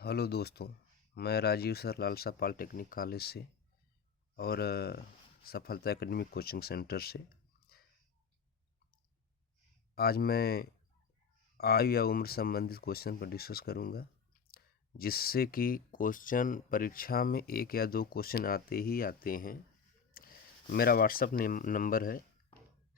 Hello दोस्तों, मैं Rajiv sir लालसा पॉलिटेक्निक कॉलेज से और सफलता एकेडमिक कोचिंग सेंटर से। आज मैं आयु या उम्र संबंधित क्वेश्चन पर डिस्कस करूंगा, जिससे कि क्वेश्चन परीक्षा में एक या दो क्वेश्चन आते ही आते हैं। मेरा व्हाट्सअप नंबर है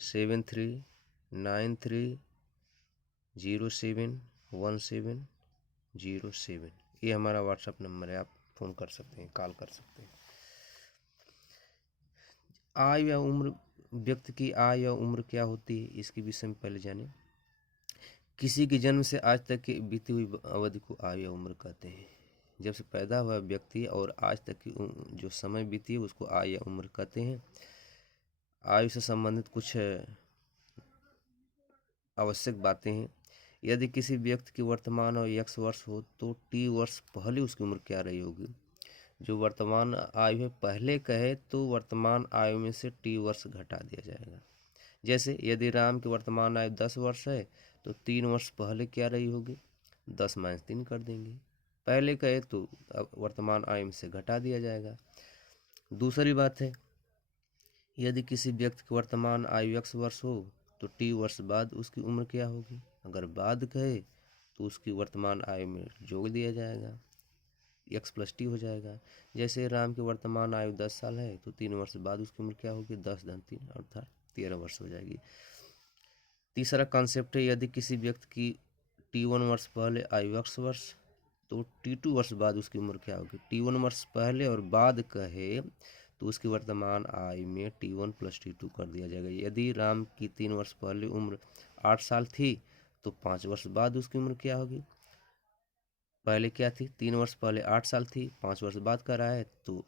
7393071707। ये हमारा व्हाट्सअप नंबर है, आप फ़ोन कर सकते हैं, कॉल कर सकते हैं। आयु या उम्र, व्यक्ति की आयु या उम्र क्या होती है, इसके विषय में पहले जानें। किसी के जन्म से आज तक की बीती हुई अवधि को आयु या उम्र कहते हैं। जब से पैदा हुआ व्यक्ति और आज तक की जो समय बीती है उसको आयु या उम्र कहते हैं। आयु से संबंधित कुछ आवश्यक बातें हैं। यदि किसी व्यक्ति की वर्तमान और x वर्ष हो तो t वर्ष पहले उसकी उम्र क्या रही होगी। जो वर्तमान आयु है पहले कहे तो वर्तमान आयु में से t वर्ष घटा दिया जाएगा। जैसे यदि राम की वर्तमान आयु 10 वर्ष है तो 3 वर्ष पहले क्या रही होगी, 10 - 3 कर देंगे। पहले कहे तो अब वर्तमान आयु में से घटा दिया जाएगा। दूसरी बात है, यदि किसी व्यक्ति की वर्तमान आयु x वर्ष हो तो t वर्ष बाद उसकी उम्र क्या होगी। अगर बाद कहे तो उसकी वर्तमान आयु में जोड़ दिया जाएगा, x + t हो जाएगा। जैसे राम की वर्तमान आयु 10 साल है तो 3 वर्ष बाद उसकी उम्र क्या होगी, 10 - 3 अर्थात 13 वर्ष हो जाएगी। तीसरा कॉन्सेप्ट है, यदि किसी व्यक्ति की t1 वर्ष पहले आयु x वर्ष तो t2 वर्ष बाद उसकी उम्र क्या होगी। t1 वर्ष पहले और बाद कहे तो उसकी वर्तमान आयु में t1 + t2 कर दिया जाएगा। यदि राम की 3 वर्ष पहले उम्र 8 साल थी तो 5 वर्ष बाद उसकी उम्र क्या होगी। पहले क्या थी, 3 वर्ष पहले 8 साल थी, 5 वर्ष बाद का रहा है तो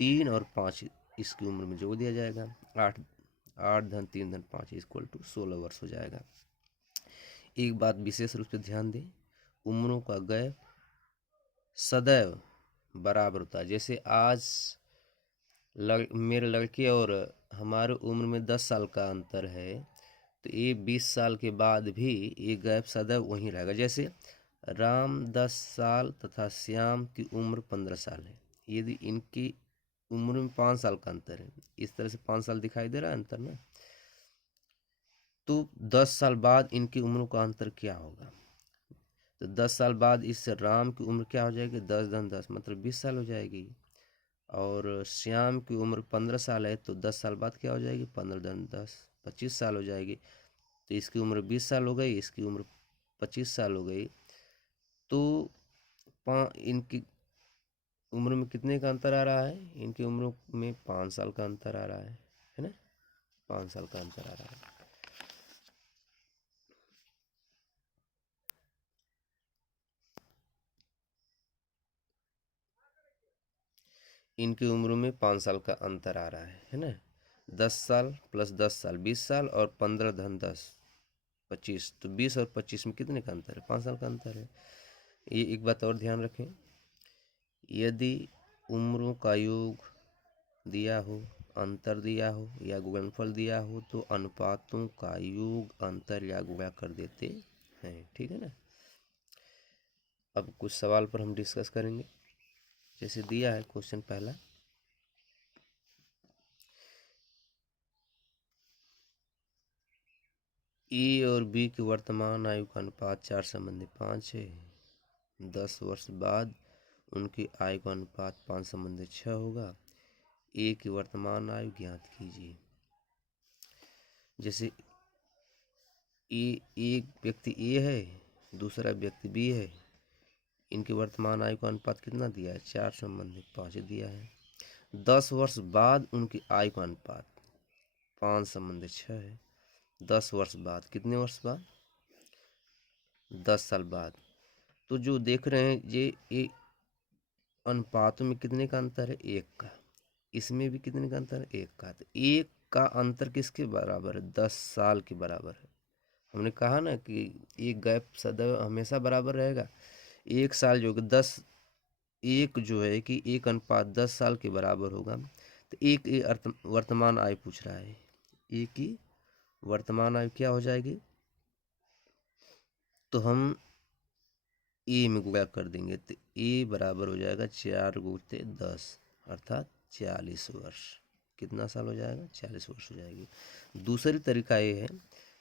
3 और 5 इसकी उम्र में जोड़ दिया जाएगा। 8 + 3 + 5 = 16 वर्ष हो जाएगा। एक बात विशेष रूप से ध्यान दें, उम्रों का गैप सदैव बराबर होता है। जैसे आज मेरे लड़के और हमारे उम्र में 10 साल का अंतर है तो ये 20 साल के बाद भी ये गैप सदैव वहीं रहेगा। जैसे राम 10 साल तथा श्याम की उम्र 15 साल है। यदि इनकी उम्र में 5 साल का अंतर है, इस तरह से 5 साल दिखाई दे रहा है अंतर ना, तो 10 साल बाद इनकी उम्र का अंतर क्या होगा। तो 10 साल बाद इस राम की उम्र क्या हो जाएगी, 10 × 10 मतलब 20 साल हो जाएगी। और श्याम की उम्र 15 साल है तो 10 साल बाद क्या हो जाएगी, 15 × 10 25 साल हो जाएगी। तो इसकी उम्र 20 साल हो गई, इसकी उम्र 25 साल हो गई। तो इनकी उम्र में कितने का अंतर आ रहा है, इनकी उम्र में 5 साल का अंतर आ रहा है ना, 5 साल का अंतर आ रहा है। इनकी उम्र में 5 साल का अंतर आ रहा है ना। 10 साल + 10 साल 20 साल और 15 × 10 25, तो 20 और 25 में कितने का अंतर है, 5 साल का अंतर है। ये एक बात और ध्यान रखें, यदि उम्रों का योग दिया हो, अंतर दिया हो या गुणनफल दिया हो तो अनुपातों का योग, अंतर या गुणा कर देते हैं, ठीक है ना। अब कुछ सवाल पर हम डिस्कस करेंगे। जैसे दिया है क्वेश्चन पहला, ए और बी की वर्तमान आयु का अनुपात 4:5 है। 10 वर्ष बाद उनकी आयु का अनुपात 5:6 होगा। ए की वर्तमान आयु ज्ञात कीजिए। जैसे एक व्यक्ति ए है, दूसरा व्यक्ति बी है, इनकी वर्तमान आयु का अनुपात कितना दिया है, 4:5 दिया है। 10 वर्ष बाद उनकी आयु का अनुपात 5:6 है। 10 वर्ष बाद, कितने वर्ष बाद, 10 साल बाद। तो जो देख रहे हैं ये अनुपातों में कितने का अंतर है, 1 का। इसमें भी कितने का अंतर है, 1 का। तो 1 का अंतर किसके बराबर है, 10 साल के बराबर है। हमने कहा ना कि एक गैप सदैव हमेशा बराबर रहेगा। 1 साल जो कि 10, एक जो है कि 1:10 साल के बराबर होगा। तो एक वर्तमान आयु पूछ रहा है, एक की वर्तमान आयु क्या हो जाएगी, तो हम ए में गुणा कर देंगे तो ए बराबर हो जाएगा 4 गुणित 10 अर्थात 40 वर्ष। कितना साल हो जाएगा? 40 वर्ष हो जाएगी। दूसरी तरीका ये है,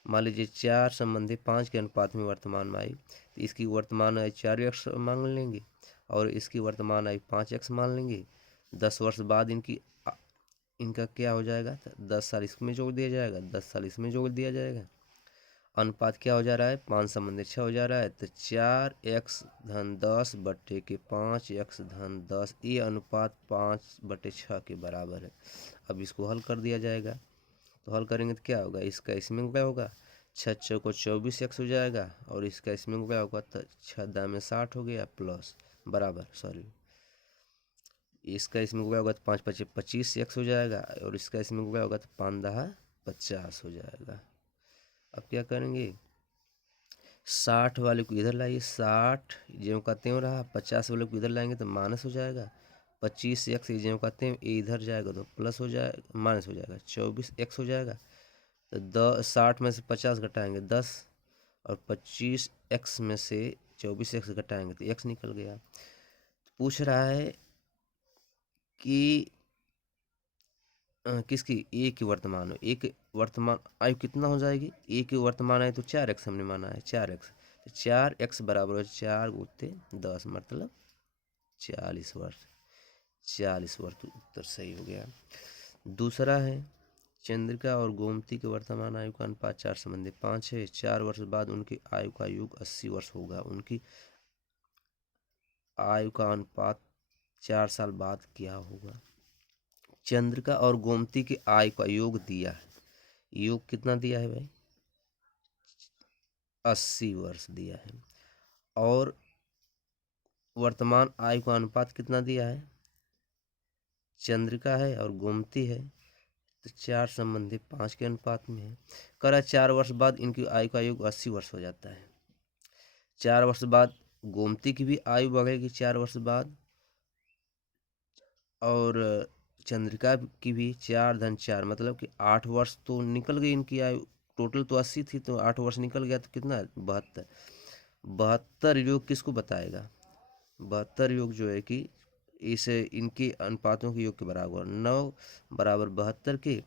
मान लीजिए 4 संबंधी 5 के अनुपात में वर्तमान में आई, तो इसकी वर्तमान आयु 4x मान लेंगे और इसकी वर्तमान आयु 5x मान लेंगे। 10 वर्ष बाद इनका क्या हो जाएगा? 10 साल इसमें जोड़ दिया जाएगा, 10 साल इसमें जोड़ दिया जाएगा। अनुपात क्या हो जा रहा है? 5 संबंधी 6 हो जा रहा है, तो 4x/10/5x/10, ये अनुपात 5/6 के बराबर है। अब इसको हल कर दिया जाएगा, तो हल करेंगे तो क्या होगा? इसका इसमें क्या होगा? 6 चौको 24x हो जाएगा और इसका इसमें क्या होगा? तो 6 दाम में 60 हो गया प्लस बराबर, सॉरी, इसका इसमें क्या होगा? तो 5 5 25x हो जाएगा और इसका इसमें क्या होगा? तो 5 10 50 हो जाएगा। अब क्या करेंगे? 60 वाले को इधर लाइए, 60 जो का त्यों रहा, 50 वाले को इधर लाएंगे तो माइनस हो जाएगा। 25x जो का त्यों इधर जाएगा तो प्लस हो जाएगा, माइनस हो जाएगा, 24x हो जाएगा। तो 60 में से 50 घटाएंगे 10 और 25x में से 24x घटाएंगे तो x निकल गया। तो पूछ रहा है कि किसकी? ए की वर्तमान ए की वर्तमान आयु कितना हो जाएगी? ए की वर्तमान आयु तो 4x हमने माना है, 4x, तो 4x बराबर हो 4 गुते 10 मतलब 40 वर्ष। 40 वर्ष उत्तर सही हो गया। दूसरा है, चंद्रिका और गोमती के वर्तमान आयु का अनुपात 4 संबंधी 5 है। 4 वर्ष बाद उनकी आयु का योग 80 वर्ष होगा। उनकी आयु का अनुपात 4 साल बाद क्या होगा? चंद्रिका और गोमती की आयु का योग दिया है, योग कितना दिया है भाई? 80 वर्ष दिया है। और वर्तमान आयु का अनुपात कितना दिया है? चंद्रिका है और गोमती है, तो 4 संबंधी 5 के अनुपात में है। करा 4 वर्ष बाद इनकी आयु का योग 80 वर्ष हो जाता है। 4 वर्ष बाद गोमती की भी आयु बढ़ेगी 4 वर्ष बाद, और चंद्रिका की भी 4 धन 4 मतलब कि 8 वर्ष तो निकल गई इनकी आयु। टोटल तो 80 थी, तो 8 वर्ष निकल गया, तो कितना? 72। 72 योग किसको बताएगा? 72 योग जो है कि इसे इनके अनुपातों के योग के बराबर, 9 बराबर 72 के,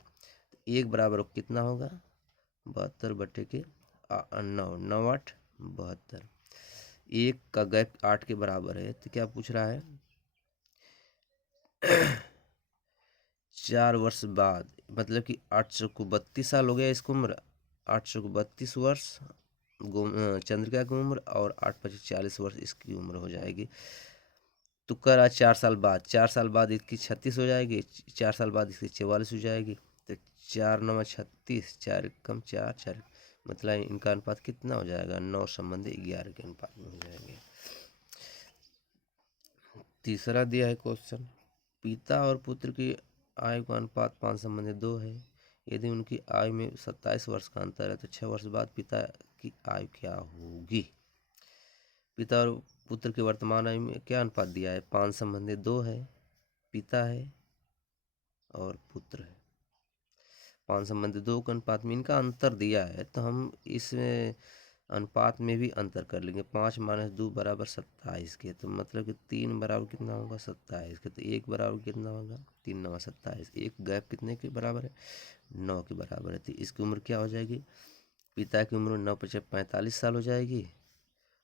1 बराबर कितना होगा? 72 बटे के 9, 9 8 72, 1 का गैप 8 के बराबर है। तो क्या पूछ रहा है? 4 वर्ष बाद मतलब कि 800 को 32 साल हो गया इसकी उम्र, 800 को 32 वर्ष चंद्रिका की उम्र, और 8 25 40 वर्ष इसकी उम्र हो जाएगी। तो करा 4 साल बाद, 4 साल बाद इसकी 36 हो जाएगी, 4 साल बाद इसकी 44 हो जाएगी। तो 4 9 36, 4 कम 4 4 मतलब इनका अनुपात कितना हो जाएगा? 9 संबंधी 11 के अनुपात में हो जाएंगे। तीसरा दिया है क्वेश्चन, पिता और पुत्र की आयु का अनुपात 5 संबंधी 2 है। यदि उनकी आयु में 27 वर्ष का अंतर है तो 6 वर्ष बाद पिता की आयु क्या होगी? पिता और पुत्र की वर्तमान आयु में क्या अनुपात दिया है? 5 संबंधी 2 है, पिता है और पुत्र है। 5 संबंधी 2 के अनुपात में इनका अंतर दिया है, तो हम इसमें अनुपात में भी अंतर कर लेंगे। 5 - 2 बराबर 27 के, तो मतलब कि 3 बराबर कितना होगा? 27 के, तो 1 बराबर कितना होगा? 3 9 27, एक गैप कितने के बराबर है? 9 के बराबर है। तो इसकी उम्र क्या हो जाएगी? पिता की उम्र 9 5 45 साल हो जाएगी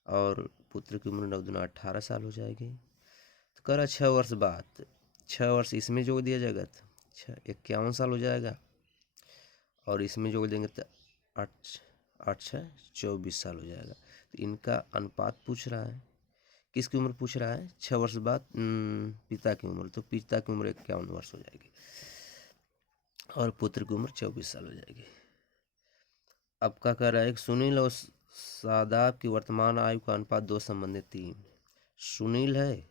और पुत्र की उम्र 9 दूना 18 साल हो जाएगी। तो करा 6 वर्ष बाद, 6 वर्ष इसमें जोड़ दिया जाएगा तो 51 साल हो जाएगा, और इसमें जोड़ देंगे तो 8 8 6 24 साल हो जाएगा। तो इनका अनुपात पूछ रहा है, किसकी उम्र पूछ रहा है? 6 वर्ष बाद पिता की उम्र, तो पिता की उम्र 51 वर्ष हो जाएगी और पुत्र की उम्र 24 साल हो जाएगी। अब क्या कर रहा है? सुनील और शादाब की वर्तमान आयु का अनुपात 2 संबंधी 3। सुनील है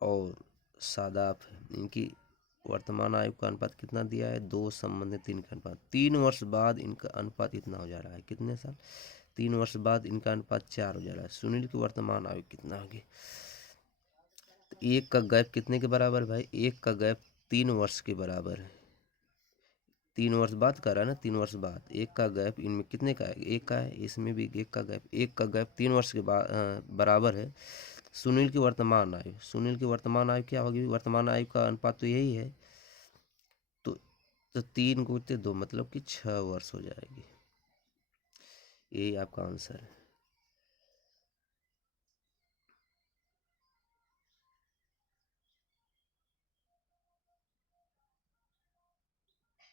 और शादाब है, इनकी वर्तमान आयु का अनुपात कितना दिया है? 2 संबंधी 3 का अनुपात। 3 वर्ष बाद इनका अनुपात इतना हो जा रहा है, कितने साल? 3 वर्ष बाद इनका अनुपात 4 हो जा रहा है। सुनील की वर्तमान आयु कितना होगी? तो 1 का गैप कितने के बराबर भाई? 1 का गैप 3 वर्ष के बराबर है। 3 वर्ष बाद कर रहा है ना, 3 वर्ष बाद। एक का गैप इनमें कितने का है, एक का है, इसमें भी एक का गैप, एक का गैप 3 वर्ष के बाद बराबर है। सुनील की वर्तमान आयु, सुनील की वर्तमान आयु क्या होगी, वर्तमान आयु का अनुपात तो यही है। तो 3 गुणित 2 मतलब कि 6 वर्ष हो जाएगी। यही आपका आंसर है।